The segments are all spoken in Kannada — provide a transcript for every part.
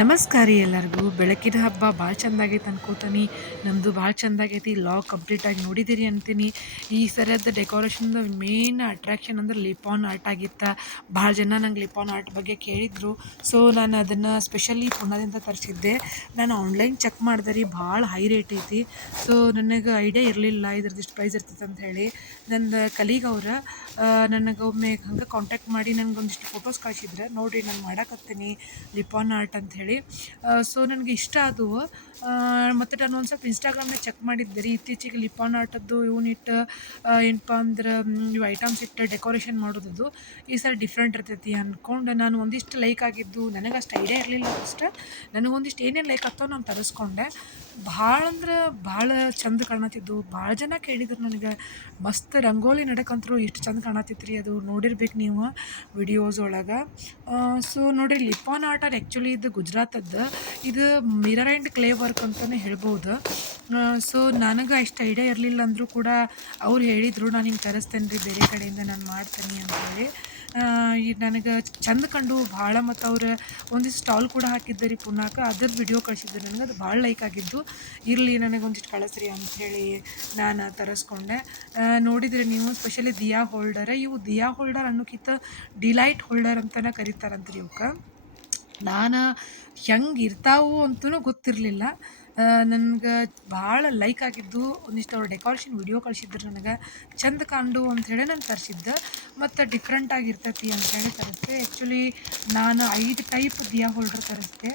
ನಮಸ್ಕಾರ ಎಲ್ಲರಿಗೂ. ಬೆಳಕಿನ ಹಬ್ಬ ಭಾಳ ಚಂದ ಆಗೈತೆ ಅನ್ಕೋತೀನಿ. ನಮ್ಮದು ಭಾಳ ಚಂದ ಆಗೈತಿ ಲಾಗ್ ಕಂಪ್ಲೀಟಾಗಿ ನೋಡಿದ್ದೀರಿ ಅಂತೀನಿ. ಈ ಸರದ ಡೆಕೋರೇಷನ್ದು ಮೇನ್ ಅಟ್ರಾಕ್ಷನ್ ಅಂದ್ರೆ ಲಿಪಾನ್ ಆರ್ಟ್ ಆಗಿತ್ತು. ಭಾಳ ಜನ ನಂಗೆ ಲಿಪಾನ್ ಆರ್ಟ್ ಬಗ್ಗೆ ಕೇಳಿದ್ರು. ಸೊ ನಾನು ಅದನ್ನು ಸ್ಪೆಷಲಿ ಪುಣದಿಂದ ತರಿಸಿದ್ದೆ. ನಾನು ಆನ್ಲೈನ್ ಚೆಕ್ ಮಾಡಿದೆ ರೀ. ಭಾಳ ಹೈ ರೇಟ್ ಐತಿ. ಸೊ ನನಗೆ ಐಡಿಯಾ ಇರಲಿಲ್ಲ. ಇದ್ರದ್ದು ಇಷ್ಟು ಪ್ರೈಸ್ ಇರ್ತೈತೆ ಅಂತ ಹೇಳಿ. ನಂದು ಕಲೀಗ್ ಅವ್ರು ನನಗೆ ಒಮ್ಮೆ ಹಂಗೆ ಕಾಂಟ್ಯಾಕ್ಟ್ ಮಾಡಿ ನನಗೊಂದಿಷ್ಟು ಫೋಟೋಸ್ ಕಳಿಸಿದ್ರೆ. ನೋಡಿರಿ, ನಾನು ಮಾಡಕತ್ತೀನಿ. ಲಿಪಾನ್ ಆರ್ಟ್ ಅಂತ ಹೇಳಿ. ಸೊ ನನಗೆ ಇಷ್ಟ ಆದವು. ಮತ್ತು ನಾನು ಒಂದು ಸ್ವಲ್ಪ ಇನ್ಸ್ಟಾಗ್ರಾಮ್ನಾಗ ಚೆಕ್ ಮಾಡಿದ್ದೆ ರೀ. ಇತ್ತೀಚೆಗೆ ಲಿಪಾನ್ ಆರ್ಟದ್ದು ಯೂನಿಟ್ ಏನಪ್ಪ ಅಂದ್ರೆ ಇವು ಐಟಮ್ಸ್ ಇಟ್ಟು ಡೆಕೋರೇಷನ್ ಮಾಡೋದು ಈ ಸಲ ಡಿಫ್ರೆಂಟ್ ಇರ್ತೈತಿ ಅಂದ್ಕೊಂಡು ನಾನು ಒಂದಿಷ್ಟು ಲೈಕ್ ಆಗಿದ್ದು ನನಗೆ ಅಷ್ಟು ಐಡಿಯಾ ಇರಲಿಲ್ಲ ಅಷ್ಟು. ನನಗೊಂದಿಷ್ಟು ಏನೇನು ಲೈಕ್ ಆಗ್ತಾವೆ ನಾನು ತರಿಸ್ಕೊಂಡೆ. ಭಾಳ ಅಂದ್ರೆ ಭಾಳ ಚಂದ ಕಾಣತಿದ್ದು ಭಾಳ ಜನ ಕೇಳಿದ್ರು ನನಗೆ, ಮಸ್ತ್ ರಂಗೋಲಿ ನಡಕಂತರೂ ಎಷ್ಟು ಚಂದ ಕಾಣತ್ತಿತ್ತು ರೀ ಅದು ನೋಡಿರ್ಬೇಕು ನೀವು ವಿಡಿಯೋಸ್ ಒಳಗೆ. ಸೊ ನೋಡಿರಿ ಲಿಪಾನ್ ಆರ್ಟ್ ಆರ್ ಆ್ಯಕ್ಚುಲಿ ಇದು ಗುಜರಾತದ್ದು. ಇದು ಮಿರರ್ ಆ್ಯಂಡ್ ಕ್ಲೇ ವರ್ಕ್ ಅಂತಲೇ ಹೇಳ್ಬೋದು. ಸೊ ನನಗೆ ಇಷ್ಟು ಐಡಿಯಾ ಇರಲಿಲ್ಲ ಅಂದರೂ ಕೂಡ ಅವ್ರು ಹೇಳಿದರು, ನಾನು ಹಿಂಗೆ ತರಿಸ್ತೇನೆ ರೀ ಬೇರೆ ಕಡೆಯಿಂದ ನಾನು ಮಾಡ್ತೇನೆ ಅಂತೇಳಿ. ಈ ನನಗೆ ಚಂದ ಕಂಡು ಭಾಳ ಮತ್ತು ಅವ್ರು ಒಂದಿಷ್ಟು ಸ್ಟಾಲ್ ಕೂಡ ಹಾಕಿದ್ದೆ ರೀ ಅದ್ರ ವಿಡಿಯೋ ಕಳಿಸಿದ್ರು ನನಗೆ, ಅದು ಭಾಳ ಲೈಕ್ ಆಗಿದ್ದು. ಇರಲಿ ನನಗೆ ಒಂದಿಷ್ಟು ಕಳಿಸ್ರಿ ಅಂಥೇಳಿ ನಾನು ತರಿಸ್ಕೊಂಡೆ. ನೋಡಿದರೆ ನೀವು ಸ್ಪೆಷಲಿ ದಿಯಾ ಹೋಲ್ಡರ್ ಇವು ದಿಯಾ ಹೋಲ್ಡರ್ ಅನ್ನೋಕ್ಕಿಂತ ಡಿಲೈಟ್ ಹೋಲ್ಡರ್ ಅಂತಲೇ ಕರೀತಾರಂತ್ರಿ ಇವಕ್ಕೆ ನಾನು ಹೆಂಗೆ ಇರ್ತಾವು ಅಂತೂ ಗೊತ್ತಿರಲಿಲ್ಲ. ನನ್ಗೆ ಭಾಳ ಲೈಕ್ ಆಗಿದ್ದು, ಒಂದಿಷ್ಟು ಅವ್ರು ಡೆಕೋರೇಷನ್ ವಿಡಿಯೋ ಕಳ್ಸಿದ್ರು ನನಗೆ. ಚಂದ ಕಂಡು ಅಂಥೇಳಿ ನಾನು ತರಿಸಿದ್ದೆ. ಮತ್ತು ಡಿಫ್ರೆಂಟ್ ಆಗಿರ್ತೈತಿ ಹೇಳಿ ತರಿಸ್ದೆ ಆ್ಯಕ್ಚುಲಿ ನಾನು ಐದು ಟೈಪ್ ದಿಯಾ ಹೋಲ್ಡರ್ ತರಿಸ್ದೆ.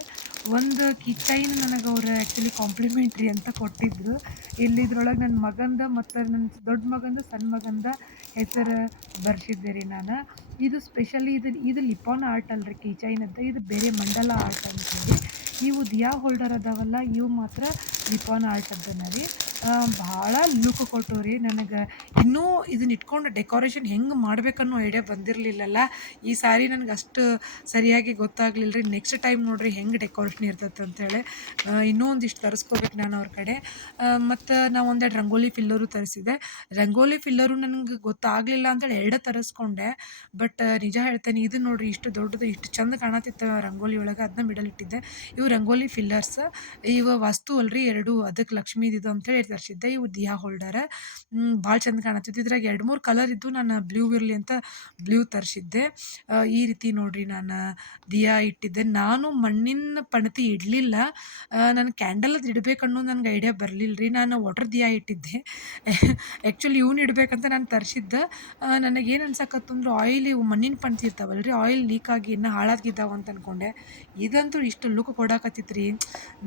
ಒಂದು ಕಿಚೈನ್ ನನಗೆ ಅವರು ಆ್ಯಕ್ಚುಲಿ ಕಾಂಪ್ಲಿಮೆಂಟ್ರಿ ಅಂತ ಕೊಟ್ಟಿದ್ದರು ಇಲ್ಲಿ ಇದ್ರೊಳಗೆ ನನ್ನ ಮಗಂದು ಮತ್ತು ನನ್ನ ದೊಡ್ಡ ಮಗಂದು ಸಣ್ಣ ಮಗಂದ ಹೆಸರು ಬರ್ಸಿದ್ದೆ ರೀ ನಾನು. ಇದು ಸ್ಪೆಷಲಿ ಇದು ಇದು ಲಿಪಾನ್ ಆರ್ಟ್ ಅಲ್ರಿ ಕಿಚೈನ್ ಅಂತ. ಇದು ಬೇರೆ ಮಂಡಲ ಆರ್ಟ್ ಅಂತೇಳಿ ಇವು ದಿಯಾ ಹೋಲ್ಡರ್ ಅದಾವಲ್ಲ, ಇವು ಮಾತ್ರ ಲಿಪಾನ್ ಆರ್ಟ್ ಅದನ್ನ ರೀ. ಭಾಳ ಲುಕ್ ಕೊಟ್ಟು ರೀ ನನಗೆ ಇನ್ನೂ ಇದನ್ನ ಇಟ್ಕೊಂಡು ಡೆಕೋರೇಷನ್ ಹೆಂಗೆ ಮಾಡ್ಬೇಕನ್ನೋ ಐಡಿಯಾ ಬಂದಿರಲಿಲ್ಲಲ್ಲ. ಈ ಸಾರಿ ನನಗೆ ಅಷ್ಟು ಸರಿಯಾಗಿ ಗೊತ್ತಾಗಲಿಲ್ಲ ರೀ ನೆಕ್ಸ್ಟ್ ಟೈಮ್ ನೋಡಿರಿ ಹೆಂಗೆ ಡೆಕೋರೇಷನ್ ಇರ್ತೈತೆ ಅಂತೇಳಿ. ಇನ್ನೂ ಒಂದಿಷ್ಟು ತರಿಸ್ಕೋಬೇಕು ನಾನು ಅವ್ರ ಕಡೆ. ಮತ್ತು ನಾವು ಒಂದೆರಡು ರಂಗೋಲಿ ಫಿಲ್ಲರು ತರಿಸಿದೆ. ರಂಗೋಲಿ ಫಿಲ್ಲರು ನನಗೆ ಗೊತ್ತಾಗಲಿಲ್ಲ ಅಂತೇಳಿ ಎರಡು ತರಿಸ್ಕೊಂಡೆ. ಬಟ್ ನಿಜ ಹೇಳ್ತೇನೆ, ಇದು ನೋಡಿರಿ ಇಷ್ಟು ದೊಡ್ಡದು, ಇಷ್ಟು ಚಂದ ಕಾಣತಿತ್ತು ರಂಗೋಲಿ ಒಳಗೆ. ಅದನ್ನ ಮಿಡಲ್ ಇಟ್ಟಿದ್ದೆ. ಇವು ರಂಗೋಲಿ ಫಿಲ್ಲರ್ಸ್. ಇವು ವಸ್ತು ಅಲ್ರಿ, ಎರಡು. ಅದಕ್ಕೆ ಲಕ್ಷ್ಮೀದಿದು ಅಂತೇಳಿ ತರಿಸಿದ್ದೆ ಇವು ದಿಯಾ ಹೋಲ್ಡರ್. ಭಾಳ ಚಂದ ಕಾಣತ್ತಿತ್ತು. ಇದ್ರಾಗ ಎರಡು ಮೂರು ಕಲರ್ ಇದ್ದು ನಾನು ಬ್ಲೂ ಇರಲಿ ಅಂತ ಬ್ಲೂ ತರಿಸಿದ್ದೆ. ಈ ರೀತಿ ನೋಡಿರಿ ನಾನು ದಿಯಾ ಇಟ್ಟಿದ್ದೆ. ನಾನು ಮಣ್ಣಿನ ಪಣತಿ ಇಡಲಿಲ್ಲ. ನಾನು ಕ್ಯಾಂಡಲ್ ಇಡಬೇಕು ಅನ್ನೋದು ನನಗೆ ಐಡಿಯಾ ಬರಲಿಲ್ಲ ರೀ ನಾನು ವಾಟರ್ ದಿಯಾ ಇಟ್ಟಿದ್ದೆ. ಆ್ಯಕ್ಚುಲಿ ಇವ್ನ ಇಡಬೇಕಂತ ನಾನು ತರಿಸಿದ್ದೆ. ನನಗೇನು ಅನ್ಸಕತ್ತು ಅಂದ್ರೆ ಆಯಿಲ್ ಇವು ಮಣ್ಣಿನ ಪಣತಿ ಇರ್ತಾವಲ್ಲ ರೀ ಆಯಿಲ್ ಲೀಕ್ ಆಗಿ ಇನ್ನೂ ಹಾಳಾಗಿದ್ದಾವೆ ಅಂತ ಅಂದ್ಕೊಂಡೆ ಇದಂತೂ ಇಷ್ಟು ಲುಕ್ ಕೊಡಾಕತ್ತಿತ್ತು ರೀ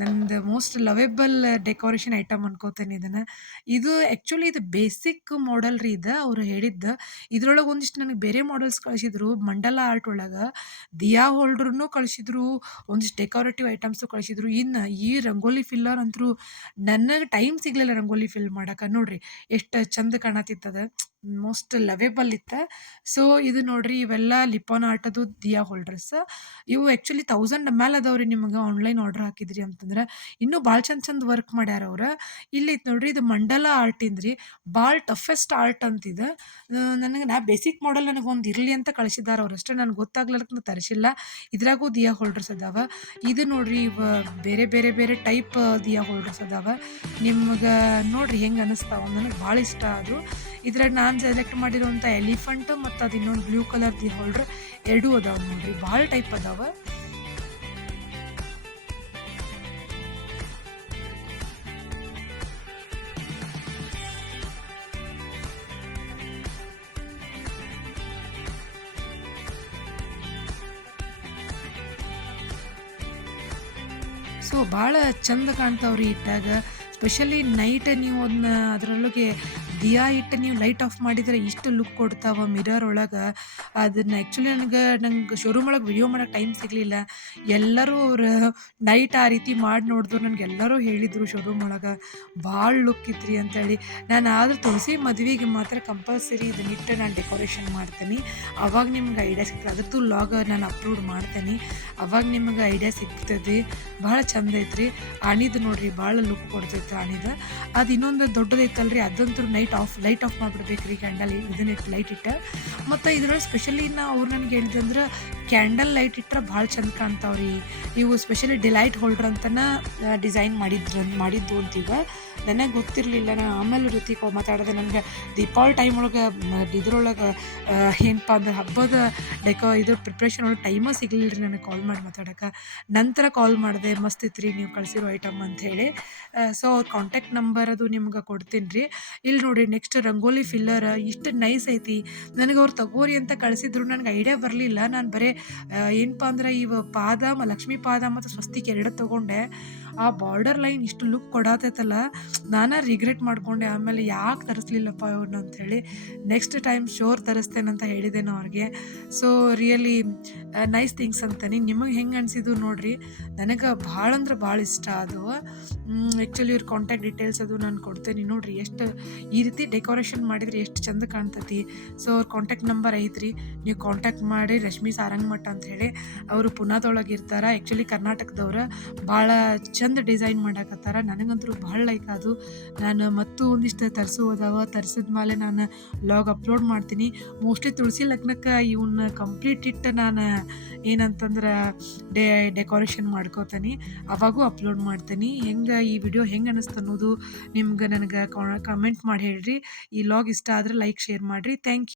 ನಂದು ಮೋಸ್ಟ್ ಲವೆಬಲ್ ಡೆಕೋರೇಷನ್ ಐಟಮ್ ಅನ್ಕೋತೇನೆ. ಇದನ್ನು. ಇದು ಆ್ಯಕ್ಚುಲಿ ಇದು ಬೇಸಿಕ್ ಮಾಡಲ್ ರೀ ಇದು ಅವರು ಹೇಳಿದ್ದು. ಇದ್ರೊಳಗೆ ಒಂದಿಷ್ಟು ನನಗೆ ಬೇರೆ ಮಾಡೆಲ್ಸ್ ಕಳಿಸಿದ್ರು ಮಂಡಲ ಆರ್ಟ್ ಒಳಗೆ. ದಿಯಾ ಹೋಲ್ಡ್ರೂ ಕಳಿಸಿದ್ರು, ಒಂದಿಷ್ಟು ಡೆಕೋರೇಟಿವ್ ಐಟಮ್ಸು ಕಳಿಸಿದ್ರು. ಇನ್ನು ಈ ರಂಗೋಲಿ ಫಿಲ್ಲರ್ ಅಂತೂ ನನಗೆ ಟೈಮ್ ಸಿಗಲಿಲ್ಲ ರಂಗೋಲಿ ಫಿಲ್ ಮಾಡಕ್ಕೆ ನೋಡಿರಿ, ಎಷ್ಟು ಚಂದ ಕಾಣತಿತ್ತದ. ಮೋಸ್ಟ್ ಲವೇಬಲ್ ಇತ್ತು. ಸೊ ಇದು ನೋಡಿರಿ, ಇವೆಲ್ಲ ಲಿಪಾನ್ ಆರ್ಟದು ದಿಯಾ ಹೋಲ್ಡರ್ಸ್ ಇವು ಆ್ಯಕ್ಚುಲಿ ತೌಸಂಡ್ ಮೇಲೆ ಅದಾವೆ ನಿಮಗೆ ಆನ್ಲೈನ್ ಆರ್ಡ್ರ್ ಹಾಕಿದ್ರಿ ಅಂತಂದ್ರೆ. ಇನ್ನೂ ಭಾಳ ಚಂದ ಚಂದ ವರ್ಕ್ ಮಾಡ್ಯಾರ ಅವ್ರು. ಇಲ್ಲಿ ನೋಡ್ರಿ, ಇದು ಮಂಡಲ ಆರ್ಟಿಂದ ರೀ ಭಾಳ ಟಫೆಸ್ಟ್ ಆರ್ಟ್ ಅಂತಿದೆ ನನಗೆ ನಾ ಬೇಸಿಕ್ ಮಾಡಲ್ ನನಗೆ ಒಂದು ಇರಲಿ ಅಂತ ಕಳಿಸಿದ್ದಾರೆ ಅವ್ರು ಅಷ್ಟೇ. ನನಗೆ ಗೊತ್ತಾಗ್ಲಿಕ್ಕೆ ತರಿಸಿಲ್ಲ ಇದ್ರಾಗೂ ದಿಯಾ ಹೋಲ್ಡರ್ಸ್ ಅದಾವೆ. ಇದು ನೋಡ್ರಿ ಇವ ಬೇರೆ ಬೇರೆ ಬೇರೆ ಟೈಪ್ ದಿಯಾ ಹೋಲ್ಡರ್ಸ್ ಅದಾವೆ. ನಿಮ್ಗೆ ನೋಡ್ರಿ ಹೆಂಗೆ ಅನ್ನಿಸ್ತಾವ ನನಗೆ ಭಾಳ ಇಷ್ಟ ಅದು. ಇದ್ರಾಗ ನಾನು ಸೆಲೆಕ್ಟ್ ಮಾಡಿರೋಂಥ ಎಲಿಫೆಂಟ್ ಮತ್ತು ಅದು ಇನ್ನೊಂದು ಬ್ಲೂ ಕಲರ್ ದಿ ಹೋಲ್ಡ್ರ್ ಎರಡೂ ಅದಾವೆ ನೋಡ್ರಿ. ಭಾಳ ಟೈಪ್ ಅದಾವೆ. ಸೊ ಭಾಳ ಚಂದ ಕಾಣ್ತಾವ್ರಿ ಇಟ್ಟಾಗ ಸ್ಪೆಷಲಿ ನೈಟ್ ನೀವು ಅದನ್ನ ಅದರೊಳಗೆ ದಿಯಾ ಇಟ್ಟು ನೀವು ಲೈಟ್ ಆಫ್ ಮಾಡಿದರೆ ಇಷ್ಟು ಲುಕ್ ಕೊಡ್ತಾವ ಮಿರರ್ ಒಳಗೆ. ಅದನ್ನ ಆ್ಯಕ್ಚುಲಿ ನನಗೆ, ನಂಗೆ ಶೋರೂಮ್ ಒಳಗೆ ವಿಡಿಯೋ ಮಾಡೋಕೆ ಟೈಮ್ ಸಿಗಲಿಲ್ಲ. ಎಲ್ಲರೂ ಅವ್ರು ನೈಟ್ ಆ ರೀತಿ ಮಾಡಿ ನೋಡಿದ್ರು ನನಗೆ ಎಲ್ಲರೂ ಹೇಳಿದರು ಶೋರೂಮ್ ಒಳಗೆ. ಭಾಳ ಲುಕ್ ಇತ್ರಿ ಅಂತೇಳಿ. ನಾನು ಆದರೂ ತುಳಸಿ ಮದುವೆಗೆ ಮಾತ್ರ ಕಂಪಲ್ಸರಿ ಇದನ್ನ ಇಟ್ಟು ನಾನು ಡೆಕೋರೇಷನ್ ಮಾಡ್ತೀನಿ. ಅವಾಗ ನಿಮ್ಗೆ ಐಡಿಯಾ ಸಿಗ್ತದೆ. ಅದಕ್ಕೂ ಲಾಗ್ ನಾನು ಅಪ್ಲೋಡ್ ಮಾಡ್ತೀನಿ. ಅವಾಗ ನಿಮ್ಗೆ ಐಡಿಯಾ ಸಿಗ್ತದೆ. ಭಾಳ ಚಂದ ಐತ್ರಿ. ಅಣಿದು ನೋಡ್ರಿ, ಭಾಳ ಲುಕ್ ಕೊಡ್ತೈತೆ ಅಣಿದು ಅದು ಇನ್ನೊಂದು ದೊಡ್ಡದೈತಲ್ರಿ ಅದಂತೂ ನೈಟ್ ಆಫ್ ಲೈಟ್ ಆಫ್ ಮಾಡಿಬಿಡ್ಬೇಕು ರೀ ಕ್ಯಾಂಡಲ್ ಇದನ್ನ ಇಟ್ಟು ಲೈಟ್ ಇಟ್ಟು. ಮತ್ತು ಇದ್ರೊಳಗೆ ಸ್ಪೆಷಲಿ ನಾ ಅವ್ರು ನನಗೆ ಹೇಳಿದಂದ್ರೆ ಕ್ಯಾಂಡಲ್ ಲೈಟ್ ಇಟ್ಟರೆ ಭಾಳ ಚಂದ ಕಾಣ್ತಾವ್ರಿ. ಇವು ಸ್ಪೆಷಲಿ ಡಿಲೈಟ್ ಹೋಲ್ಡ್ರ್ ಅಂತನ ಡಿಸೈನ್ ಮಾಡಿದ್ರು, ಮಾಡಿದ್ದು ಅಂತೀಗ. ನನಗೆ ಗೊತ್ತಿರಲಿಲ್ಲ ನಾನು ಆಮೇಲೆ ಜೊತೆ ಮಾತಾಡಿದೆ ನನಗೆ ದೀಪಾವಳಿ ಟೈಮ್ ಒಳಗೆ ಇದ್ರೊಳಗೆ ಏನಪ್ಪ ಅಂದ್ರೆ ಹಬ್ಬದ ಡೆಕೋ ಇದ್ರ ಪ್ರಿಪ್ರೇಷನ್ ಒಳಗೆ ಟೈಮ ಸಿಗಲಿಲ್ಲ ರೀ ನನಗೆ ಕಾಲ್ ಮಾಡಿ ಮಾತಾಡೋಕೆ. ನಂತರ ಕಾಲ್ ಮಾಡಿದೆ, ಮಸ್ತ್ ಇತ್ತು ನೀವು ಕಳಿಸಿರೋ ಐಟಮ್ ಅಂತ ಹೇಳಿ. ಸೊ ಅವ್ರ ಕಾಂಟ್ಯಾಕ್ಟ್ ನಂಬರ್ ಅದು ನಿಮ್ಗೆ ಕೊಡ್ತೀನಿ ರೀ ಇಲ್ಲಿ ನೋಡಿ ನೆಕ್ಸ್ಟ್ ರಂಗೋಲಿ ಫಿಲ್ಲರ್ ಇಷ್ಟು ನೈಸ್ ಐತಿ. ನನಗೆ ಅವ್ರು ತಗೋರಿ ಅಂತ ಕಳಿಸಿದ್ರು, ನನಗೆ ಐಡಿಯಾ ಬರಲಿಲ್ಲ. ನಾನು ಬರೀ ಏನಪ್ಪ ಅಂದ್ರೆ ಇವ ಪಾದಾಮ ಲಕ್ಷ್ಮಿ ಪಾದಾಮ ಮತ್ತು ಸ್ವಸ್ತಿಕ್ ಎರಡು ತೊಗೊಂಡೆ. ಆ ಬಾರ್ಡರ್ ಲೈನ್ ಇಷ್ಟು ಲುಕ್ ಕೊಡತೈತಲ್ಲ, ನಾನು ರಿಗ್ರೆಟ್ ಮಾಡಿಕೊಂಡೆ, ಆಮೇಲೆ ಯಾಕೆ ತರಿಸ್ಲಿಲ್ಲಪ್ಪ ಅವ್ರನ್ನ ಅಂಥೇಳಿ ನೆಕ್ಸ್ಟ್ ಟೈಮ್ ಶೋರ್ ತರಿಸ್ತೇನೆ ಅಂತ ಹೇಳಿದೆ ನಾನು ಅವ್ರಿಗೆ ಸೊ ರಿಯಲಿ ನೈಸ್ ಥಿಂಗ್ಸ್ ಅಂತಾನೆ. ನಿಮಗೆ ಹೆಂಗೆ ಅನಿಸಿದ್ದು ನೋಡಿರಿ, ನನಗೆ ಭಾಳ ಅಂದ್ರೆ ಭಾಳ ಇಷ್ಟ ಅದು. ಆ್ಯಕ್ಚುಲಿ ಇವ್ರ ಕಾಂಟ್ಯಾಕ್ಟ್ ಡೀಟೇಲ್ಸ್ ಅದು ನಾನು ಕೊಡ್ತೇನೆ ನೋಡಿರಿ, ಎಷ್ಟು ಈ ರೀತಿ ಡೆಕೋರೇಷನ್ ಮಾಡಿದ್ರೆ ಎಷ್ಟು ಚಂದ ಕಾಣ್ತತಿ. ಸೊ ಅವ್ರ ಕಾಂಟ್ಯಾಕ್ಟ್ ನಂಬರ್ ಐತ್ರಿ, ನೀವು ಕಾಂಟ್ಯಾಕ್ಟ್ ಮಾಡಿ ರಶ್ಮಿ ಸಾರಂಗಮಠ ಅಂತ ಹೇಳಿ ಅವರು ಪುನಾದೊಳಗೆ ಇರ್ತಾರೆ. ಆ್ಯಕ್ಚುಲಿ ಕರ್ನಾಟಕದವ್ರು, ಭಾಳ ಚಂದ ಡಿಸೈನ್ ಮಾಡಾಕತ್ತಾರ. ನನಗಂತೂ ಭಾಳ ಲೈಕ್ ಅದು. ನಾನು ಮತ್ತು ಒಂದಿಷ್ಟು ತರಿಸು ಅದಾವ ತರಿಸಿದ ಮೇಲೆ ನಾನು ಲಾಗ್ ಅಪ್ಲೋಡ್ ಮಾಡ್ತೀನಿ. ಮೋಸ್ಟ್ಲಿ ತುಳಸಿ ಲಗ್ನಕ್ಕೆ ಇವನ್ನ ಕಂಪ್ಲೀಟ್ ಇಟ್ಟು ನಾನು ಏನಂತಂದ್ರೆ ಡೆ ಡೆಕೋರೇಷನ್ ಮಾಡ್ಕೋತೀನಿ. ಅವಾಗೂ ಅಪ್ಲೋಡ್ ಮಾಡ್ತೀನಿ. ಹೆಂಗೆ ಈ ವಿಡಿಯೋ ಹೆಂಗೆ ಅನ್ನಿಸ್ತು ಅನ್ನೋದು ನಿಮ್ಗೆ ನನಗೆ ಕಮೆಂಟ್ ಮಾಡಿ ಹೇಳ್ರಿ. ಈ ಲಾಗ್ ಇಷ್ಟ ಆದರೆ ಲೈಕ್ ಶೇರ್ ಮಾಡಿರಿ. Thank you